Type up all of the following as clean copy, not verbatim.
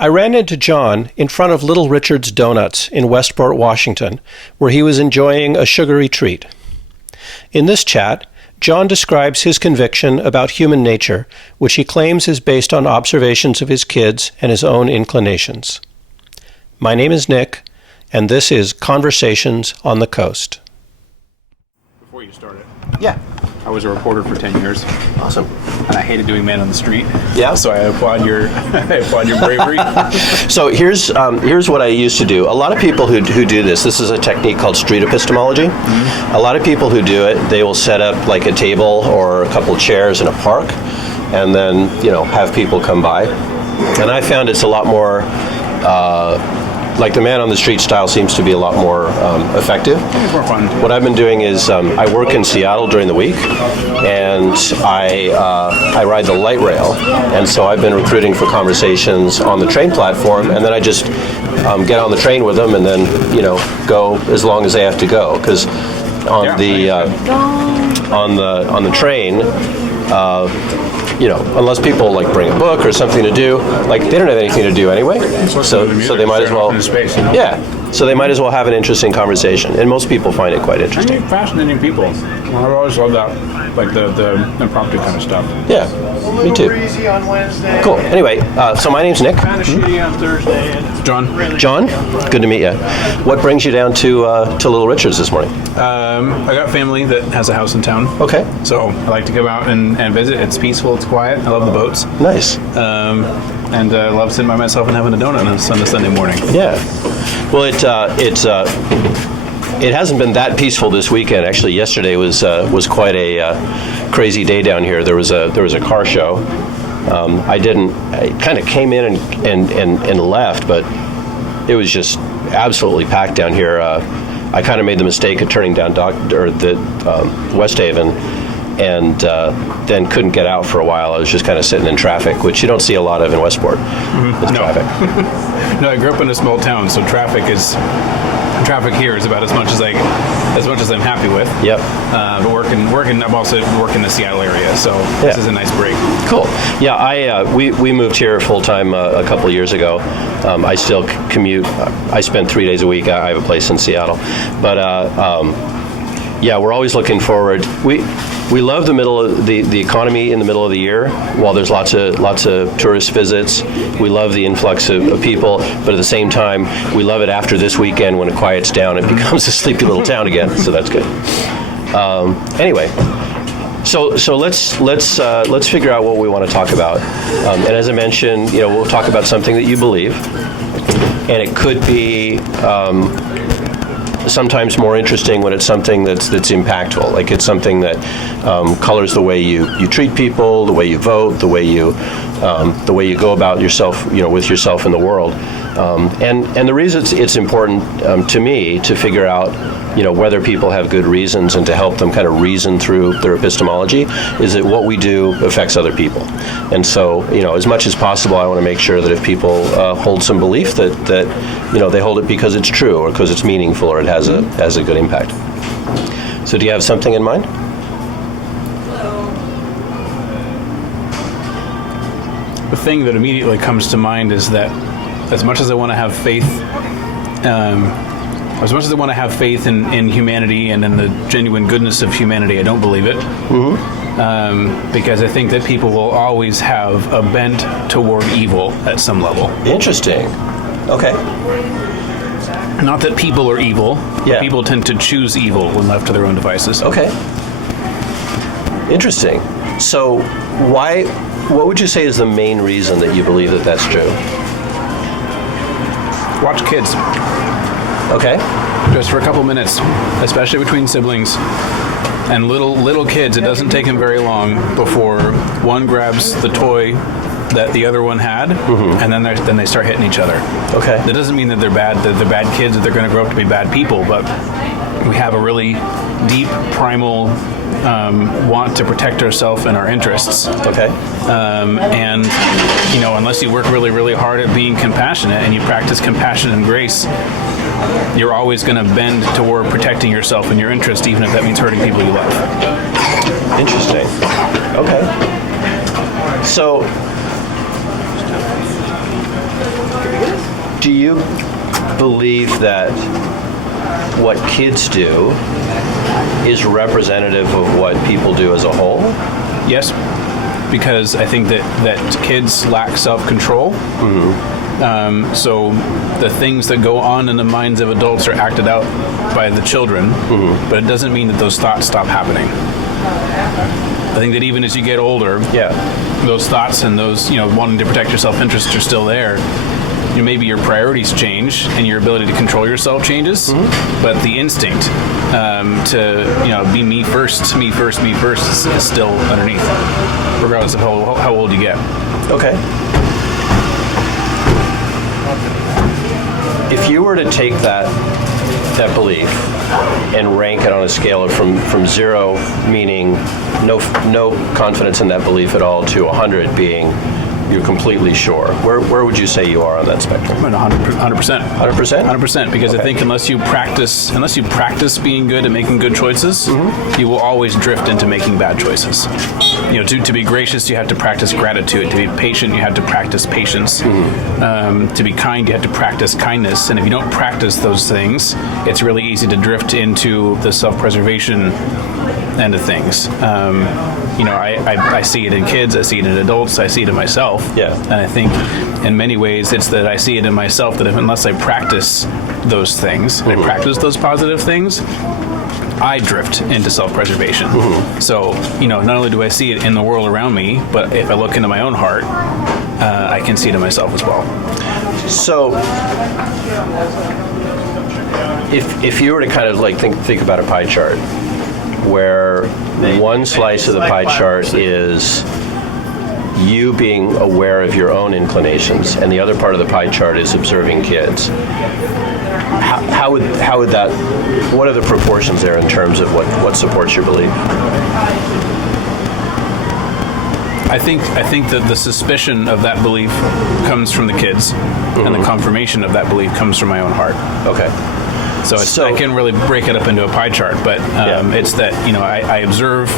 I ran into John in front of Little Richard's Donuts in Westport, Washington, where he was enjoying a sugary treat. In this chat, John describes his conviction about human nature, which he claims is based on observations of his kids and his own inclinations. My name is Nick, and this is Conversations on the Coast. Before you start it. Yeah. I was a reporter for 10 years. Awesome. And I hated doing man on the street. Yeah. So I applaud your bravery. So here's what I used to do. A lot of people who do this is a technique called street epistemology. Mm-hmm. A lot of people who do it, they will set up like a table or a couple of chairs in a park and then, have people come by. And I found it's a lot more like the man on the street style seems to be a lot more effective. It's more fun. What I've been doing is I work in Seattle during the week, and I ride the light rail, and so I've been recruiting for conversations on the train platform, and then I just get on the train with them, and then go as long as they have to go, because on the train. Unless people like bring a book or something to do, like they don't have anything to do anyway. So they might as well. Yeah. So they might as well have an interesting conversation, and most people find it quite interesting. Fascinating people. I've always loved that, like the impromptu kind of stuff. Yeah, me too. Cool. Anyway, so my name's Nick. John, good to meet you. What brings you down to Little Richard's this morning? I got family that has a house in town. Okay. So I like to go out and visit. It's peaceful. It's quiet. I love the boats. Nice. And I love sitting by myself and having a donut on a Sunday morning. Yeah. Well, it hasn't been that peaceful this weekend. Actually, yesterday was quite a crazy day down here. There was a car show. I kind of came in and left, but it was just absolutely packed down here. I kind of made the mistake of turning down West Haven, and then couldn't get out for a while. I was just kind of sitting in traffic, which you don't see a lot of in Westport. Mm-hmm. Traffic. No, I grew up in a small town, so traffic here is about as much as I'm happy with. Yep. But working. I've also worked in the Seattle area, so This is a nice break. Cool. Yeah, we moved here full time a couple of years ago. I still commute. I spend 3 days a week. I have a place in Seattle, but we're always looking forward. We love the economy in the middle of the year, while there's lots of tourist visits. We love the influx of people, but at the same time, we love it after this weekend when it quiets down. It becomes a sleepy little town again. So that's good. Anyway, so let's figure out what we want to talk about. And as I mentioned, we'll talk about something that you believe, and it could be. Sometimes more interesting when it's something that's impactful, like it's something that colors the way you treat people, the way you vote, the way you go about yourself, with yourself in the world. And the reason it's important to me to figure out, whether people have good reasons and to help them kind of reason through their epistemology is that what we do affects other people. And so, as much as possible, I want to make sure that if people hold some belief that they hold it because it's true or because it's meaningful or it has a good impact. So do you have something in mind? The thing that immediately comes to mind is that as much as I want to have faith, in humanity and in the genuine goodness of humanity, I don't believe it. Mm-hmm. Because I think that people will always have a bent toward evil at some level. Interesting. Okay. Not that people are evil, but people tend to choose evil when left to their own devices. Okay. Interesting. So what would you say is the main reason that you believe that that's true? Watch kids. Okay. Just for a couple minutes, especially between siblings. And little kids, it doesn't take them very long before one grabs the toy that the other one had, mm-hmm. and then they start hitting each other. Okay. That doesn't mean that they're bad kids, that they're going to grow up to be bad people, but we have a really deep, primal want to protect ourselves and our interests. Okay. And, unless you work really, really hard at being compassionate and you practice compassion and grace, you're always going to bend toward protecting yourself and your interest, even if that means hurting people you love. Interesting. Okay. So Do you believe that what kids do is representative of what people do as a whole? Yes, because I think that kids lack self-control. So the things that go on in the minds of adults are acted out by the children, but it doesn't mean that those thoughts stop happening. I think that even as you get older, those thoughts and those, wanting to protect your self-interest are still there. Maybe your priorities change and your ability to control yourself changes, but the instinct to be me first is still underneath, regardless of how old you get. Okay. If you were to take that belief and rank it on a scale of from 0, meaning no confidence in that belief at all, to 100 being you're completely sure, where would you say you are on that spectrum? 100%. 100%? 100%, because I think unless you practice being good at making good choices, you will always drift into making bad choices. To be gracious, you have to practice gratitude. To be patient, you have to practice patience. To be kind, you have to practice kindness. And if you don't practice those things, it's really easy to drift into the self-preservation end of things. I see it in kids, I see it in adults, I see it in myself. Yeah. And I think in many ways it's that I see it in myself that unless I practice those things, and I practice those positive things, I drift into self-preservation. So, not only do I see it in the world around me, but if I look into my own heart, I can see it in myself as well. So, if you were to kind of think about a pie chart, where one slice of the pie chart is you being aware of your own inclinations, and the other part of the pie chart is observing kids. How would that? What are the proportions there in terms of what supports your belief? I think that the suspicion of that belief comes from the kids, and the confirmation of that belief comes from my own heart. Okay. So I can really break it up into a pie chart, but it's that I observe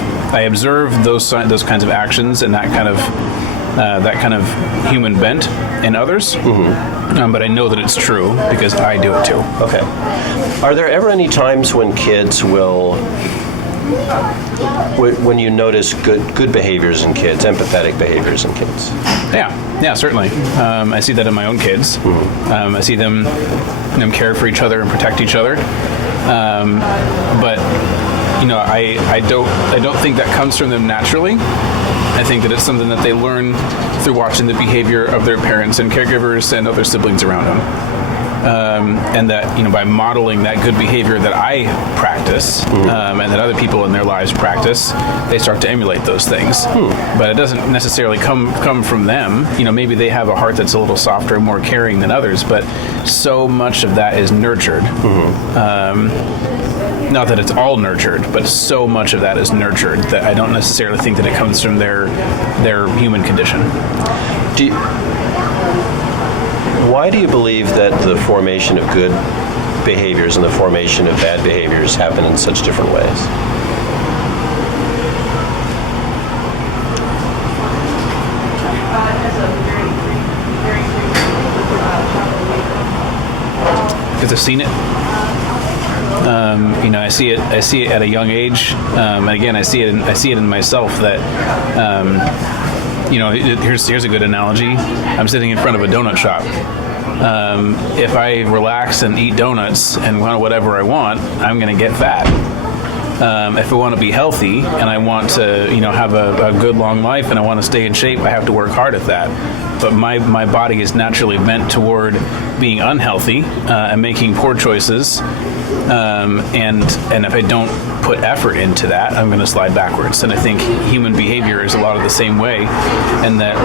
those kinds of actions and that kind of human bent in others, but I know that it's true because I do it too. Okay. Are there ever any times when kids will, when you notice good behaviors in kids, empathetic behaviors in kids? Yeah, certainly. I see that in my own kids. I see them care for each other and protect each other. But I don't think that comes from them naturally. I think that it's something that they learn through watching the behavior of their parents and caregivers and other siblings around them. And that, by modeling that good behavior that I practice, and that other people in their lives practice, they start to emulate those things. But it doesn't necessarily come from them. Maybe they have a heart that's a little softer and more caring than others, but so much of that is nurtured. Not that it's all nurtured, but so much of that is nurtured that I don't necessarily think that it comes from their human condition. Why do you believe that the formation of good behaviors and the formation of bad behaviors happen in such different ways? Because I've seen it. I see it at a young age, and again, I see it in myself that. Here's a good analogy. I'm sitting in front of a donut shop. If I relax and eat donuts and want whatever I want, I'm going to get fat. If I want to be healthy and I want to, have a good long life and I want to stay in shape, I have to work hard at that. But my body is naturally bent toward being unhealthy and making poor choices. And if I don't put effort into that, I'm going to slide backwards. And I think human behavior is a lot of the same way, and that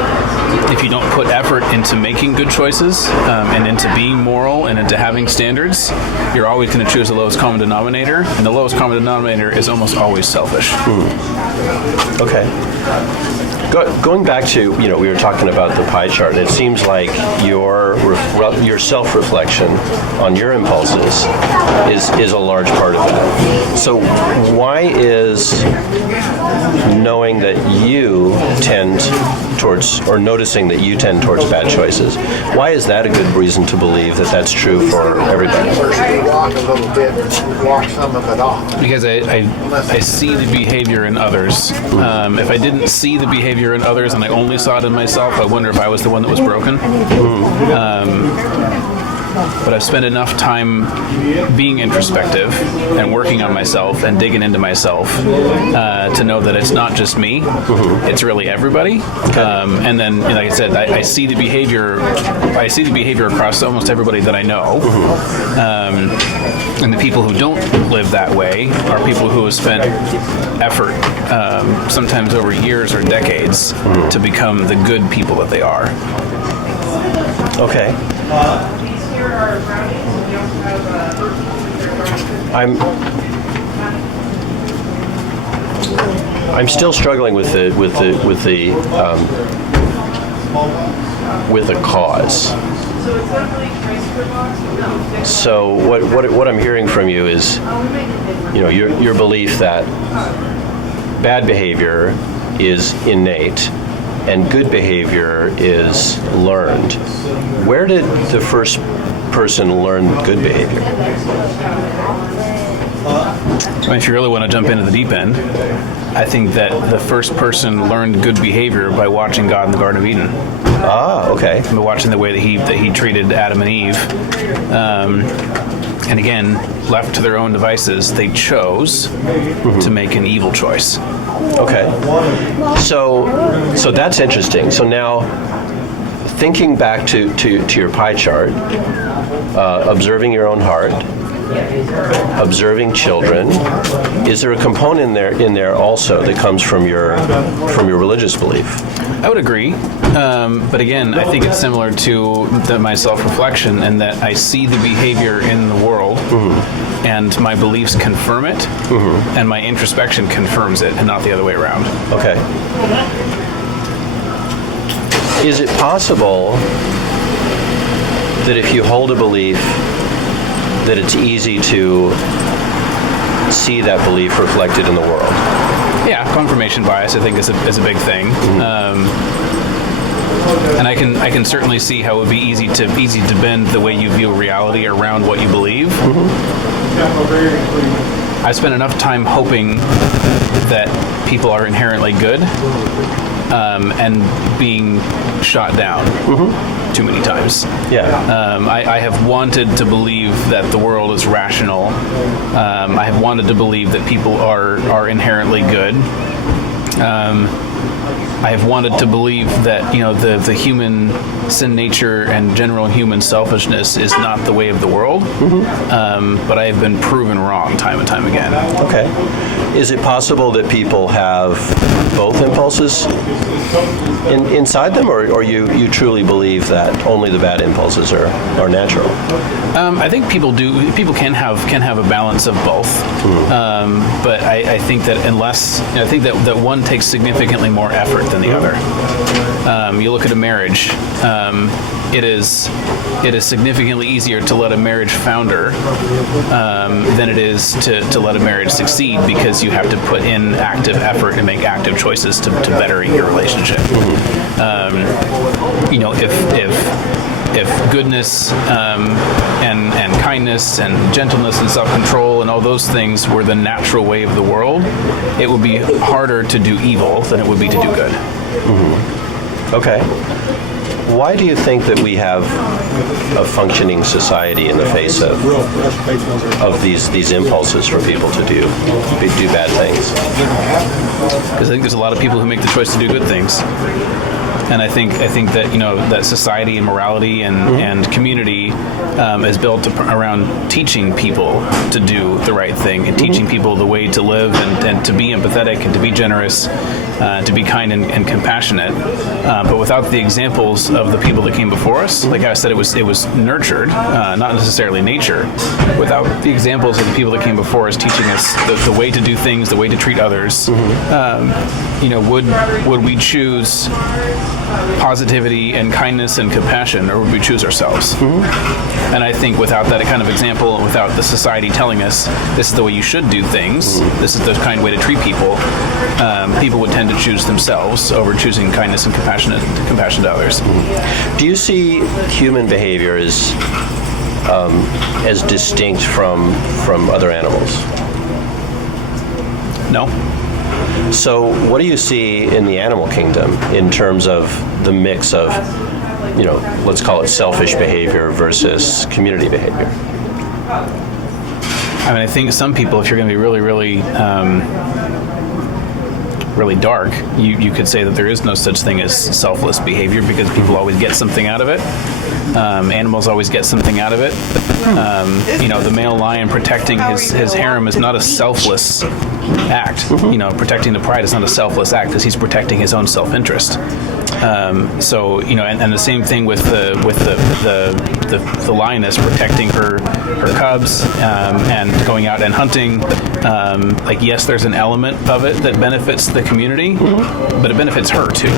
if you don't put effort into making good choices and into being moral and into having standards, you're always going to choose the lowest common denominator, and the lowest common denominator is almost always selfish. Okay. Going back to, we were talking about the pie chart, and it seems like your self-reflection on your impulses is a large part of that. So why is knowing that you tend towards, or noticing that you tend towards bad choices. Why is that a good reason to believe that that's true for everybody? Walk a little bit, walk some of it off. Because I see the behavior in others. If I didn't see the behavior in others and I only saw it in myself, I wonder if I was the one that was broken. But I've spent enough time being introspective and working on myself and digging into myself to know that it's not just me; it's really everybody. And then, like I said, I see the behavior. I see the behavior across almost everybody that I know. And the people who don't live that way are people who have spent effort, sometimes over years or decades, to become the good people that they are. Okay. I'm still struggling with the cause. So what I'm hearing from you is, your belief that bad behavior is innate and good behavior is learned. Where did the first person learn good behavior? If you really want to jump into the deep end, I think that the first person learned good behavior by watching God in the Garden of Eden. Ah, okay. By watching the way that he treated Adam and Eve. And again, left to their own devices, they chose to make an evil choice. Okay. So that's interesting. So now, thinking back to your pie chart, observing your own heart, observing children, is there a component in there also that comes from your religious belief? I would agree, but again, I think it's similar to my self-reflection, in that I see the behavior in the world, and my beliefs confirm it, and my introspection confirms it, and not the other way around. Okay. Is it possible that if you hold a belief, that it's easy to see that belief reflected in the world? Yeah, confirmation bias, I think, is a big thing, and I can certainly see how it would be easy to bend the way you view reality around what you believe. I spent enough time hoping that people are inherently good, and being shot down too many times. Yeah. I have wanted to believe that the world is rational. I have wanted to believe that people are inherently good. I have wanted to believe that the human sin nature and general human selfishness is not the way of the world. But I have been proven wrong time and time again. Okay. Is it possible that people have both impulses inside them, or you truly believe that only the bad impulses are natural? I think people can have a balance of both. But I think that that one takes significantly more effort than the other. You look at a marriage. It is significantly easier to let a marriage founder than it is to let a marriage succeed, because you have to put in active effort and make active choices to better your relationship. If goodness and kindness and gentleness and self-control and all those things were the natural way of the world, it would be harder to do evil than it would be to do good. Okay. Why do you think that we have a functioning society in the face of these impulses for people to do bad things? Because I think there's a lot of people who make the choice to do good things. And I think that that society and morality and community is built around teaching people to do the right thing, and teaching people the way to live and to be empathetic and to be generous, to be kind and compassionate. But without the examples of the people that came before us, like I said, it was nurtured, not necessarily nature. Without the examples of the people that came before us teaching us the way to do things, the way to treat others, would we choose positivity and kindness and compassion, or would we choose ourselves? And I think without that kind of example, without the society telling us this is the way you should do things, this is the kind way to treat people, people would tend to choose themselves over choosing kindness and compassion to others. Do you see human behavior as distinct from other animals? No. So what do you see in the animal kingdom in terms of the mix of, let's call it selfish behavior versus community behavior? I mean, I think some people, if you're going to be really, really, really dark, you could say that there is no such thing as selfless behavior because people always get something out of it. Animals always get something out of it. The male lion protecting his harem is not a selfless act. Protecting the pride is not a selfless act because he's protecting his own self-interest. And the same thing with the lioness protecting her cubs and going out and hunting. Yes, there's an element of it that benefits the community, but it benefits her too.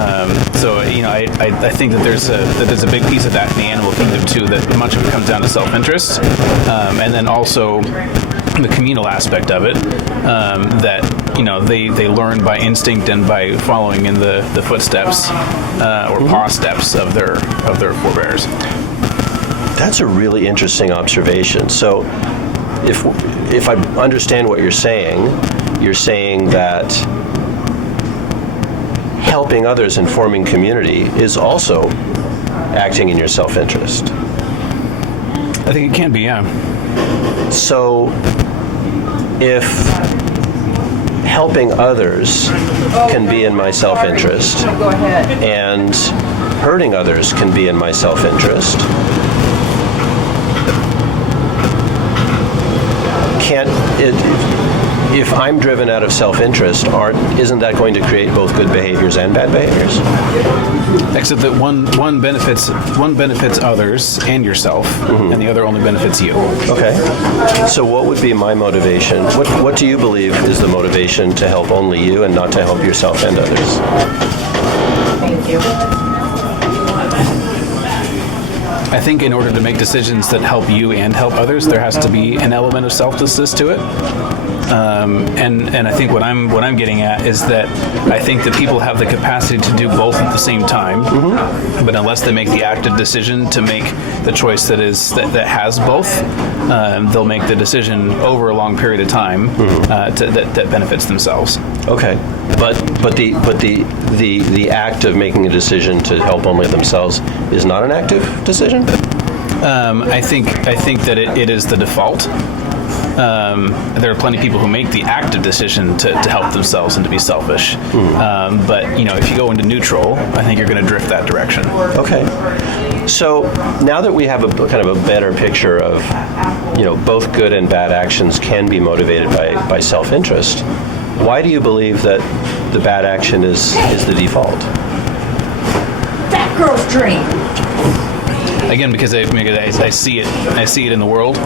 I think that there's a big piece of that in the animal kingdom too. That much of it comes down to self-interest, and then also the communal aspect of it. They learn by instinct and by following in the footsteps or paw steps of their forebears. That's a really interesting observation. So, if I understand what you're saying that helping others and forming community is also acting in your self-interest. I think it can be, yeah. So, if helping others can be in my self-interest and hurting others can be in my self-interest, if I'm driven out of self-interest, isn't that going to create both good behaviors and bad behaviors? Except that one benefits others and yourself, and the other only benefits you. Okay. So what would be my motivation? What do you believe is the motivation to help only you and not to help yourself and others? Thank you. I think in order to make decisions that help you and help others, there has to be an element of selflessness to it. And I think what I'm getting at is that I think that people have the capacity to do both at the same time, but unless they make the active decision to make the choice that has both, they'll make the decision over a long period of time that benefits themselves. Okay, but the act of making a decision to help only themselves is not an active decision? I think that it is the default. There are plenty of people who make the active decision to help themselves and to be selfish. But if you go into neutral, I think you're going to drift that direction. Okay. So now that we have a kind of a better picture of, both good and bad actions can be motivated by self-interest, why do you believe that the bad action is the default? That girl's dream. Again, because I see it in the world.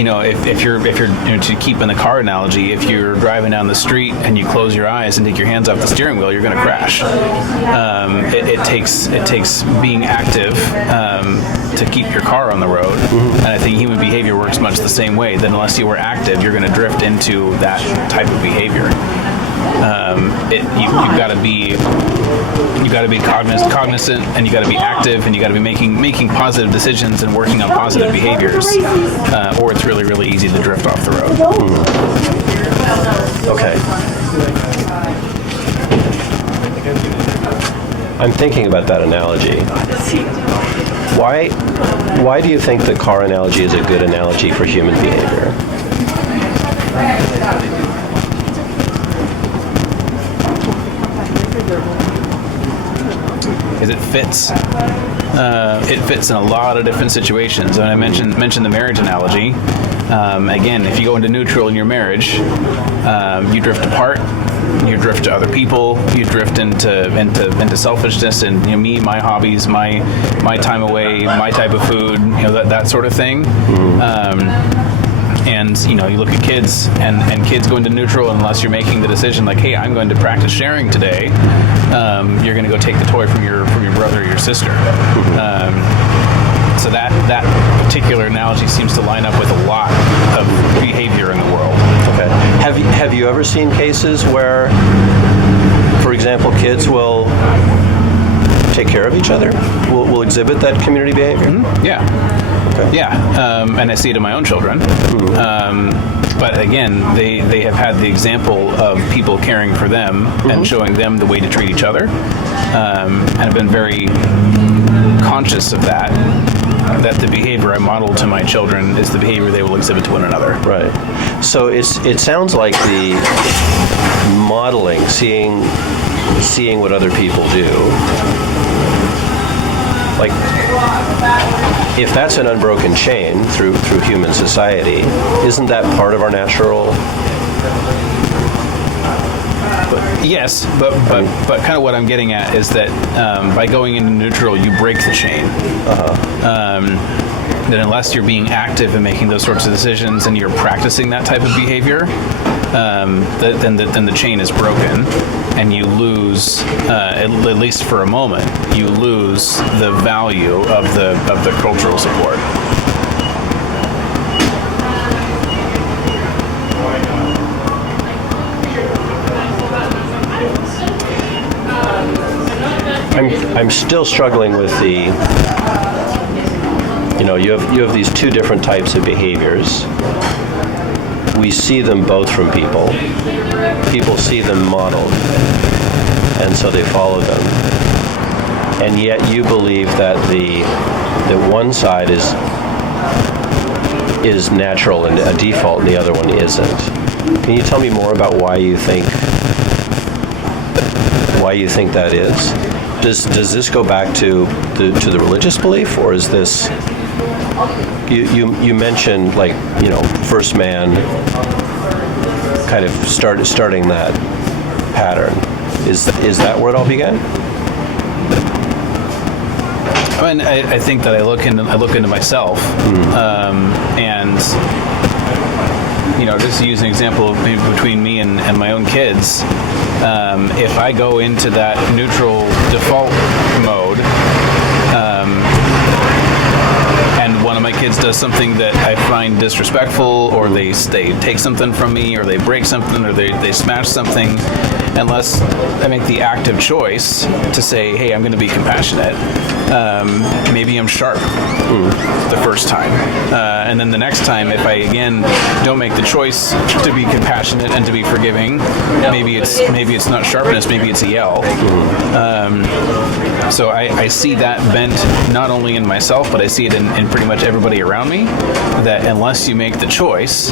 If you're to keep in the car analogy, if you're driving down the street and you close your eyes and take your hands off the steering wheel, you're going to crash. It takes being active to keep your car on the road, and I think human behavior works much the same way. That unless you were active, you're going to drift into that type of behavior. You've got to be cognizant, and you got to be active, and you got to be making positive decisions and working on positive behaviors, or it's really, really easy to drift off the road. Okay. I'm thinking about that analogy. Why do you think the car analogy is a good analogy for human behavior? Because it fits. It fits in a lot of different situations. And I mentioned the marriage analogy. Again, if you go into neutral in your marriage, you drift apart. You drift to other people. You drift into selfishness and me, my hobbies, my time away, my type of food, that sort of thing. And you look at kids, and kids go into neutral unless you're making the decision like, hey, I'm going to practice sharing today. You're going to go take the toy from your brother or your sister. So that particular analogy seems to line up with a lot of behavior in the world. Okay. Have you ever seen cases where, for example, kids will take care of each other? Will exhibit that community behavior? Mm-hmm. Yeah. Okay. Yeah. And I see it in my own children. But again, they have had the example of people caring for them and showing them the way to treat each other, and have been very conscious of that the behavior I model to my children is the behavior they will exhibit to one another. Right. So it sounds like the modeling, seeing what other people do, like if that's an unbroken chain through human society, isn't that part of our natural? Yes, but kind of what I'm getting at is that by going into neutral, you break the chain. That unless you're being active in making those sorts of decisions and you're practicing that type of behavior, then the chain is broken, and you lose, at least for a moment, you lose the value of the cultural support. I'm still struggling with the, you have these two different types of behaviors. We see them both from people. People see them modeled, and so they follow them. And yet you believe that that one side is natural and a default, and the other one isn't. Can you tell me more about why you think that is? Does this go back to the religious belief, or is this? You mentioned first man kind of starting that pattern. Is that where it all began? I mean, I think that I look into myself, and just to use an example between me and my own kids. If I go into that neutral default mode, and one of my kids does something that I find disrespectful, or they take something from me, or they break something, or they smash something, unless I make the active choice to say, hey, I'm going to be compassionate, maybe I'm sharp the first time. And then the next time, if I again don't make the choice to be compassionate and to be forgiving, maybe it's not sharpness, maybe it's a yell. So I see that bent not only in myself, but I see it in pretty much everybody around me, that unless you make the choice,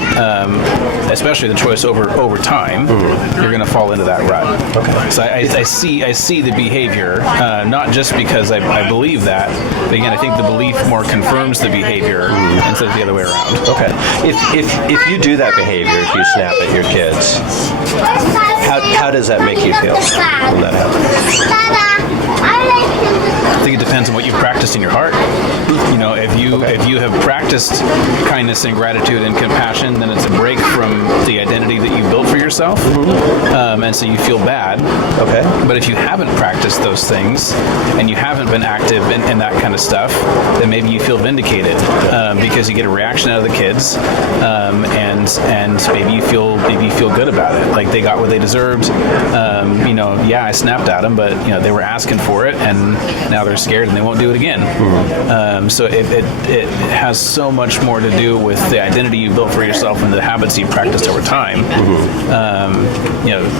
especially the choice over time, you're going to fall into that rut. Okay. So I see the behavior, not just because I believe that, but again, I think the belief more confirms the behavior instead of the other way around. Okay. If you do that behavior, if you snap at your kids, how does that make you feel when that happens? I think it depends on what you've practiced in your heart. If you have practiced kindness and gratitude and compassion, then it's a break from the identity that you built for yourself, and so you feel bad. Okay. But if you haven't practiced those things and you haven't been active in that kind of stuff, then maybe you feel vindicated because you get a reaction out of the kids, and maybe you feel good about it, like they got what they deserved. I snapped at them, but they were asking for it, and now they're scared and they won't do it again. So it has so much more to do with the identity you built for yourself and the habits you practiced over time.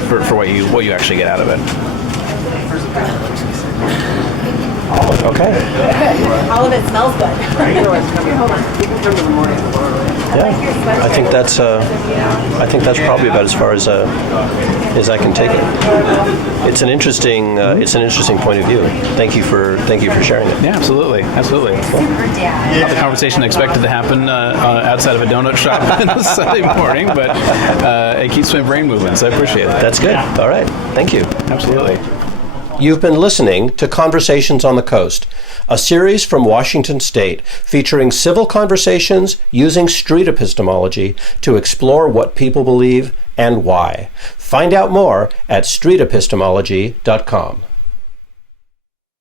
For what you actually get out of it. Okay. All of it smells good. Yeah, I think that's probably about as far as I can take it. It's an interesting point of view. Thank you for sharing it. Yeah, absolutely. Not the conversation I expected to happen outside of a donut shop on a Sunday morning, but it keeps my brain moving, so I appreciate it. That's good. All right. Thank you. Absolutely. You've been listening to Conversations on the Coast, a series from Washington State featuring civil conversations using street epistemology to explore what people believe and why. Find out more at streetepistemology.com.